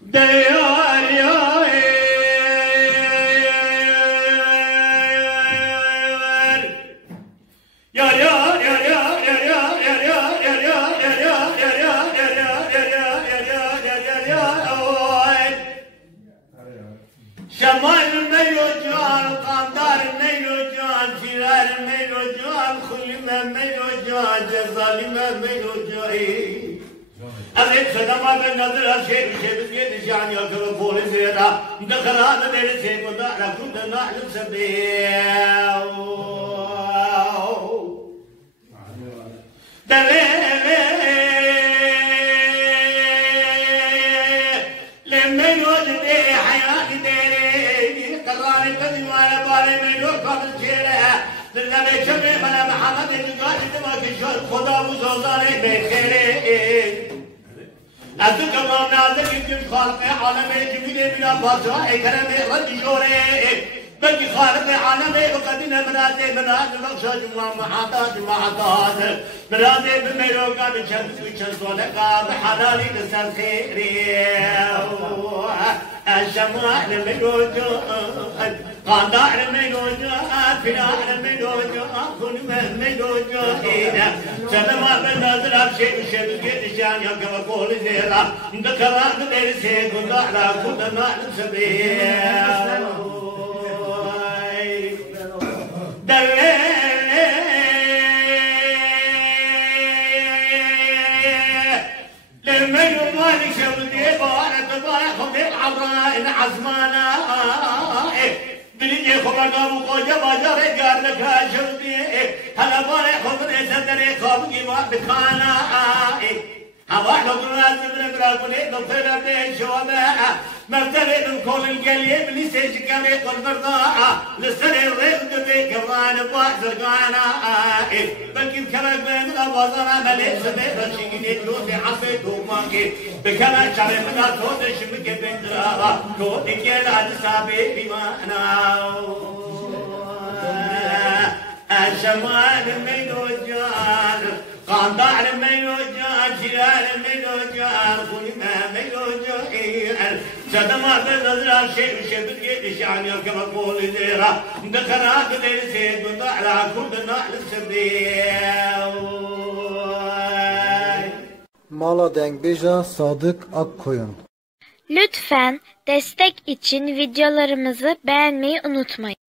Değer ya Şemal meyocan, kandar meyocan, firar meyocan, hulime meyocan, cezalime meyocan. Evet, sedama ben nazır aşeği şebit yedişan yakılı kolu zira, dakaranı deri sevda, rakunda nahlim sebev. خدا بزرگانه بخیره از تو کمان نازه که خالق عالم جمیل مینا بادشاہ کرم رد جوره بلکه خالق عالم قدین منازه منازه بخشا جمعه محاطات منازه بمیروگا بچند سولکا بحلالی بسر خیری الشمال ملوجات قاندار ملوجات فلان ملوجات كل ملوجات سلام بنازل شيء شيء نشان يا كما قول زيرا ذكران درسي كل على كل ما نسبيه لما يمالي شودي بارك بارك خذ عبراء عزمانا بنيجي خبرنا وقوجة بازار قارلك شودي هلا بارك خذ سدري خابقي ما بكانا هواك لقنا زمن براكولي نفر بشوبة مفتري من كل القليل لسه كمي قل برضاء لسه الرزق بكمان بحث قانا بلكي كمان بين البازار مليء سبيل رشيقي توسي حسيت وماكي بكمان شعبي من التوت شمك بندرا توت كيل عد سابي بمانا الشمال من وجان قاندار من وجان شلال من وجان خلما من وجان سدما بنظر شيء شبت يدشان كما قول زيرا ذكرات درسي كنت على كل نحل السبيل Mala Dengbeja Sadık Akkoyun. Lütfen destek için videolarımızı beğenmeyi unutmayın.